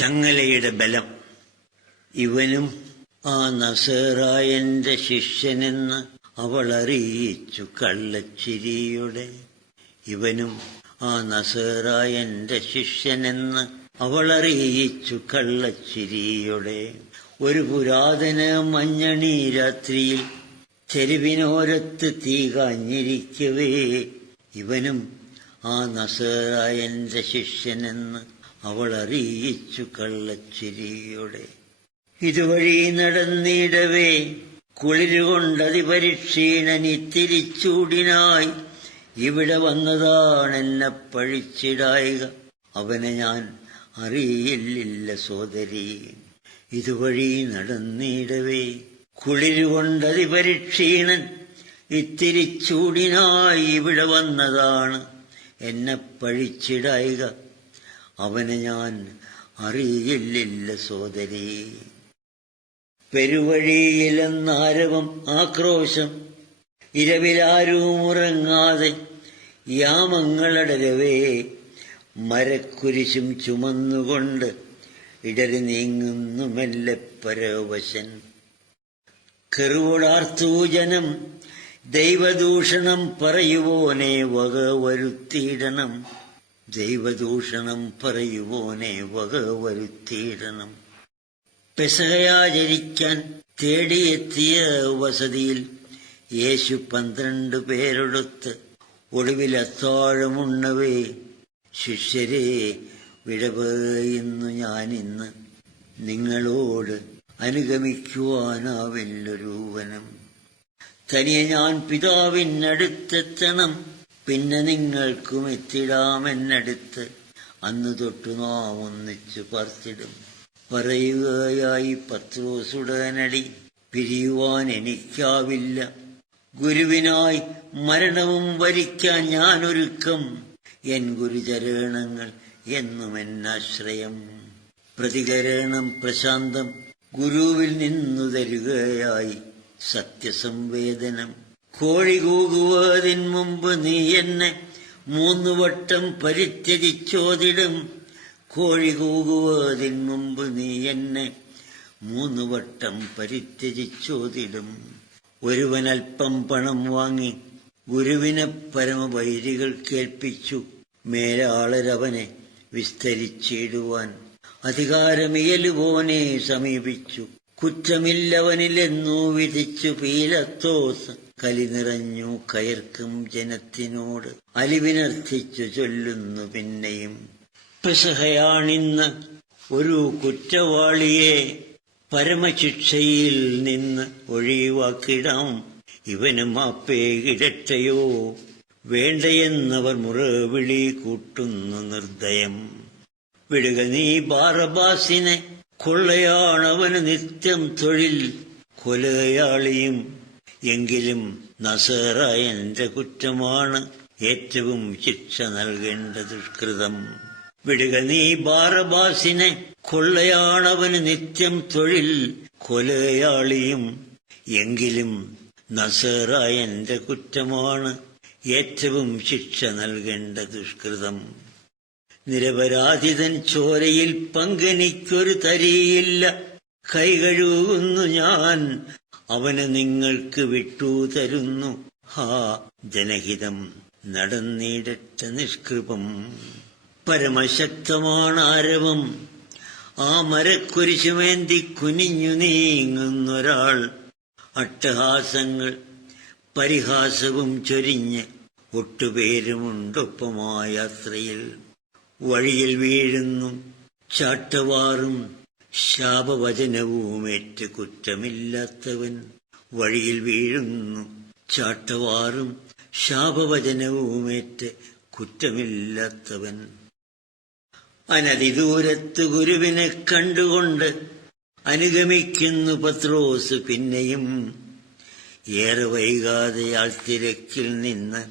ചങ്ങലയുടെ ബലം. ഇവനും ആ നസറായന്റെ ശിഷ്യനെന്ന് അവൾ അറിയിച്ചു കള്ളച്ചിരിയുടെ. ഇവനും ആ നസറായന്റെ ശിഷ്യനെന്ന് അവൾ അറിയിച്ചു കള്ളച്ചിരിയുടെ. ഒരു പുരാതന മഞ്ഞണി രാത്രിയിൽ തെരുവിനോരത്ത് തീ കാഞ്ഞിരിക്കവേ ഇവനും ആ നസറായന്റെ ശിഷ്യനെന്ന് അവൾ അറിയിച്ചു കള്ളച്ചിരിയുടെ. ഇതുവഴി നടന്നിടവേ കുളിരുകൊണ്ടതിപരിക്ഷീണനിത്തിരിച്ചൂടിനായി ഇവിടെ വന്നതാണെന്നെ പഴിച്ചിടായിക. അവനെ ഞാൻ അറിയില്ല സോദരി. ഇതുവഴി നടന്നിടവേ കുളിരുകൊണ്ടതിപരിക്ഷീണൻ ഇത്തിരിച്ചൂടിനായി ഇവിടെ വന്നതാണ് എന്നെ പഴിച്ചിടായിക. അവനെ ഞാൻ അറിയില്ല സോദരി. പെരുവഴിയിലെന്നാരവം ആക്രോശം ഇരവിലാരും ഉറങ്ങാതെ യാമങ്ങളടരവേ മരക്കുരിശും ചുമന്നുകൊണ്ട് ഇടറി നീങ്ങുന്നു മെല്ലെ പരവശൻ. കെറുവോടാർത്തൂജനം ദൈവദൂഷണം പറയുവോനെ വക വരുത്തിയിടണം. ദൈവദൂഷണം പറയുവോനെ വക വരുത്തിയിടണം. പെസഹയാചരിക്കാൻ തേടിയെത്തിയ വസതിയിൽ യേശു 12 പേരൊടുത്ത് ഒടുവിൽ അത്താഴമുണ്ണവേ ശിഷ്യരെ വിട പറയുന്നു ഞാനിന്ന്. നിങ്ങളോട് അനുഗമിക്കുവാനാവില്ലൊരുവനും. തനിയെ ഞാൻ പിതാവിനടുത്തെത്തണം, പിന്നെ നിങ്ങൾക്കും എത്തിടാമെന്നടുത്ത്. അന്ന് തൊട്ടു നാം ഒന്നിച്ചു പാർത്തിടും. പറയുകയായി പത്രോസുടനടി, പിരിയുവാൻ എനിക്കാവില്ല. ഗുരുവിനായി മരണവും വരിക്കാൻ ഞാനൊരുക്കം. എൻ ഗുരുചരണങ്ങൾ എന്നും എന്നാശ്രയം. പ്രതികരണം പ്രശാന്തം ഗുരുവിൽ നിന്നു തരുകയായി സത്യസംവേദനം. കോഴി കൂകുവതിൻ മുമ്പ് നീ എന്നെ 3 വട്ടം പരിത്യജിച്ചോതിടും. കോഴി കൂകുവതിൻ മുമ്പ് നീ എന്നെ 3 വട്ടം പരിത്യജിച്ചോതിടും. ഒരുവനൽപ്പം പണം വാങ്ങി ഗുരുവിനെ പരമവൈരികൾ കേൾപ്പിച്ചു. മേലാളരവനെ വിസ്തരിച്ചിടുവാൻ അധികാരമിയലുപോനെ സമീപിച്ചു. കുറ്റമില്ലവനിലെന്നു വിധിച്ചു പീലത്തോസ്. കലി നിറഞ്ഞു കയർക്കും ജനത്തിനോട് അലിവിനർത്ഥിച്ചു ചൊല്ലുന്നു പിന്നെയും. പെസഹയാണിന്ന് ഒരു കുറ്റവാളിയെ പരമശിക്ഷയിൽ നിന്ന് ഒഴിവാക്കിടാം. ഇവന് മാപ്പേകിടട്ടയോ വേണ്ടയെന്നവർ മുറവിളി കൂട്ടുന്നു നിർദ്ദയം. വിടുക നീ ബാറബാസിനെ, കൊള്ളയാണവന് നിത്യം തൊഴിൽ. കൊലയാളിയും എങ്കിലും നസറായന്റെ കുറ്റമാണ് ഏറ്റവും ശിക്ഷ നൽകേണ്ട ദുഷ്കൃതം. വിടുക നീ ബാറബാസിനെ, കൊള്ളയാണവന് നിത്യം തൊഴിൽ. കൊലയാളിയും എങ്കിലും നസറായന്റെ കുറ്റമാണ് ഏറ്റവും ശിക്ഷ നൽകേണ്ട ദുഷ്കൃതം. നിരപരാധിതൻ ചോരയിൽ പങ്കെനിക്കൊരു തരിയില്ല. കൈകഴുകുന്നു ഞാൻ, അവന് നിങ്ങൾക്ക് വിട്ടു തരുന്നു. ഹാ ജനഹിതം നടന്നിടട്ടെ നിഷ്കൃപം. പരമശക്തമാണ് ആരവം. ആ മരക്കുരിശുമേന്തി കുനിഞ്ഞു നീങ്ങുന്നൊരാൾ. അട്ടഹാസങ്ങൾ പരിഹാസവും ചൊരിഞ്ഞ് ഒട്ടുപേരുമുണ്ടൊപ്പമായ യാത്രയിൽ. വഴിയിൽ വീഴുന്നു ചാട്ടവാറും ശാപവചനവുമേറ്റ് കുറ്റമില്ലാത്തവൻ. വഴിയിൽ വീഴുന്നു ചാട്ടവാറും ശാപവചനവുമേറ്റ് കുറ്റമില്ലാത്തവൻ. അനതിദൂരത്ത് ഗുരുവിനെ കണ്ടുകൊണ്ട് അനുഗമിക്കുന്നു പത്രോസ് പിന്നെയും. ഏറെ വൈകാതെ ആൾത്തിരക്കിൽ നിന്ന്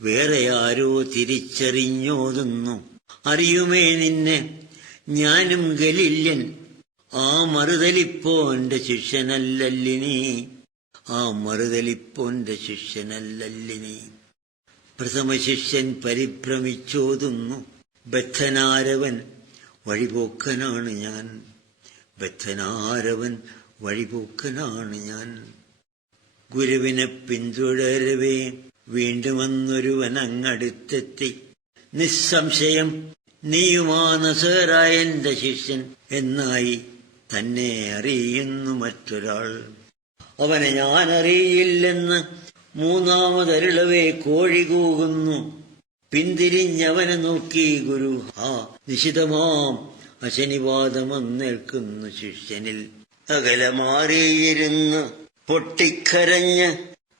വേറെ ആരോ തിരിച്ചറിഞ്ഞോതുന്നു. അറിയുമേ നിന്നെ, ഞാനും ഗലീല്യൻ. ആ മറുതലിപ്പോന്റെ ശിഷ്യനല്ലല്ലിനി. ആ മറുതലിപ്പോന്റെ ശിഷ്യനല്ലല്ലിനി. പ്രഥമ ശിഷ്യൻ പരിഭ്രമിച്ചോതുന്നു. ബദ്ധനാരവൻ വഴിപോക്കനാണ് ഞാൻ, ബദ്ധനാരവൻ വഴിപോക്കനാണ് ഞാൻ. ഗുരുവിനെ പിന്തുടരവേ വീണ്ടും വന്നൊരുവൻ അങ്ങടുത്തെത്തി. നിസ്സംശയം നീയുമാ നസറായ എന്റെ ശിഷ്യൻ എന്നായി തന്നെ അറിയുന്നു മറ്റൊരാൾ. അവനെ ഞാൻ അറിയില്ലെന്ന് മൂന്നാമതരുളവേ കോഴി കൂകുന്നു. പിന്തിരിഞ്ഞവനെ നോക്കി ഗുരു, ആ നിശിതമാം അശനിവാദമൊന്നേൽക്കുന്നു ശിഷ്യനിൽ. അകലെ മാറിയിരുന്ന് പൊട്ടിക്കരഞ്ഞ്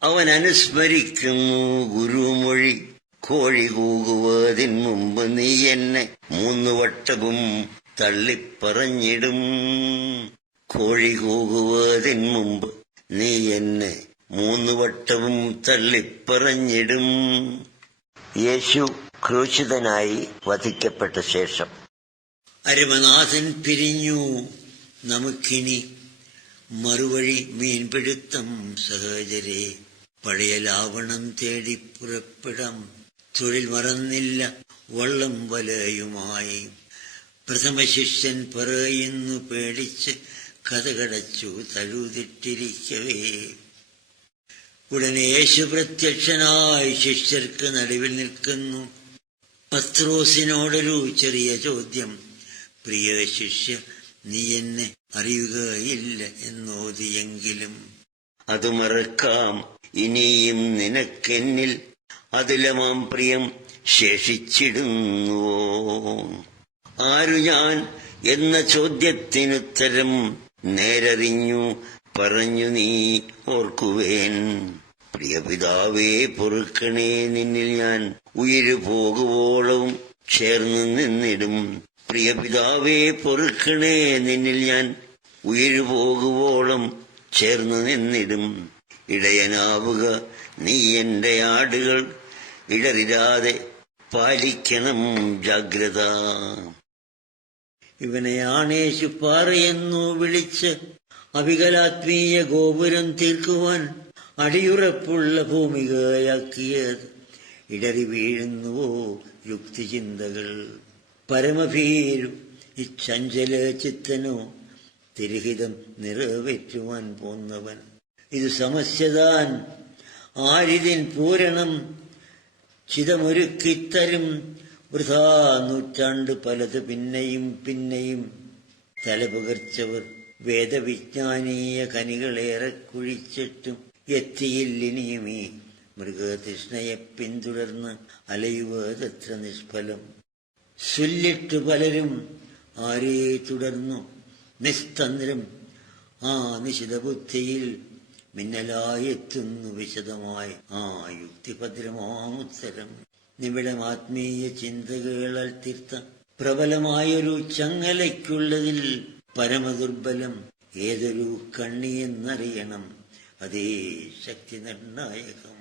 അവൻ അനുസ്മരിക്കുന്നു ഗുരുമൊഴി. കോഴി കൂകുവതിൻ മുമ്പ് നീ എന്നെ 3 വട്ടവും തള്ളിപ്പറഞ്ഞിടും. കോഴി കൂകുവതിൻ മുമ്പ് നീ എന്നെ 3 വട്ടവും തള്ളിപ്പറഞ്ഞിടും. യേശു ക്രൂശിതനായി വധിക്കപ്പെട്ട ശേഷം അരുമനാഥൻ പിരിഞ്ഞു. നമുക്കിനി മറുവഴി മീൻപിടുത്തം സഹോദരേ. പഴയ ലാവണം തേടി പുറപ്പെടാം. തൊഴിൽ മറന്നില്ല വള്ളം വലയുമായി. പ്രഥമ ശിഷ്യൻ പറയുന്നു പേടിച്ച് കഥകടച്ചു തഴുതിട്ടിരിക്കവേ. ഉടനെ യേശു പ്രത്യക്ഷനായി ശിഷ്യർക്ക് നടുവിൽ നിൽക്കുന്നു. പത്രോസിനോടൊരു ചെറിയ ചോദ്യം. പ്രിയ ശിഷ്യ, നീ എന്നെ അറിയുകയില്ല എന്നോതിയെങ്കിലും അത് മറക്കാം. ഇനിയും നിനക്കെന്നിൽ അതിലമാം പ്രിയം ശേഷിച്ചിടുന്നുവോ? ആരു ഞാൻ എന്ന ചോദ്യത്തിനുത്തരം നേരറിഞ്ഞു പറഞ്ഞു നീ ഓർക്കുവേൻ. പ്രിയപിതാവേ പൊറുക്കണേ, നിന്നിൽ ഞാൻ ഉയിരു പോകുവോളവും ചേർന്ന് നിന്നിടും. പ്രിയപിതാവേ പൊറുക്കണേ, നിന്നിൽ ഞാൻ ഉയിരു പോകുവോളം ചേർന്ന് നിന്നിടും. ഇടയനാവുക നീ എന്റെ ആടുകൾ, ഇടറിരാതെ പാലിക്കണം ജാഗ്രത. ഇവനെയാണേശു പാറയെന്നു വിളിച്ച് അവികലാത്മീയ ഗോപുരം തീർക്കുവാൻ അടിയുറപ്പുള്ള ഭൂമികയാക്കിയത്. ഇടറി വീഴുന്നുവോ യുക്തിചിന്തകൾ? പരമഭീരു ഇച്ചഞ്ചല ചിത്തനോ തിരുഹിതം നിറവേറ്റുവാൻ പോന്നവൻ. ഇത് സമസ്യതാൻ ആരിതിൻ പൂരണം ചിതമൊരുക്കിത്തരും. വൃഥാ നൂറ്റാണ്ട് പലത് പിന്നെയും പിന്നെയും തലപകർച്ചവർ വേദവിജ്ഞാനീയ കനികളേറെ കുഴിച്ചിട്ടും എത്തിയില്ലിനിയും ഈ മൃഗതൃഷ്ണയെ പിന്തുടർന്ന് അലയുവതത്ര നിഷ്ഫലം. ചൊല്ലിട്ടു പലരും ആരേ തുടർന്നു നിസ്തന്ത്രം ആ നിശിതബുദ്ധിയിൽ മിന്നലായെത്തുന്നു വിശദമായി ആ യുക്തിഭദ്രമാമുത്തരം. നിമിടം ആത്മീയ ചിന്തകളാൽ തീർത്ത പ്രബലമായൊരു ചങ്ങലയ്ക്കുള്ളതിൽ പരമദുർബലം ഏതൊരു കണ്ണിയെന്നറിയണം. അതേ ശക്തി നിർണായകം.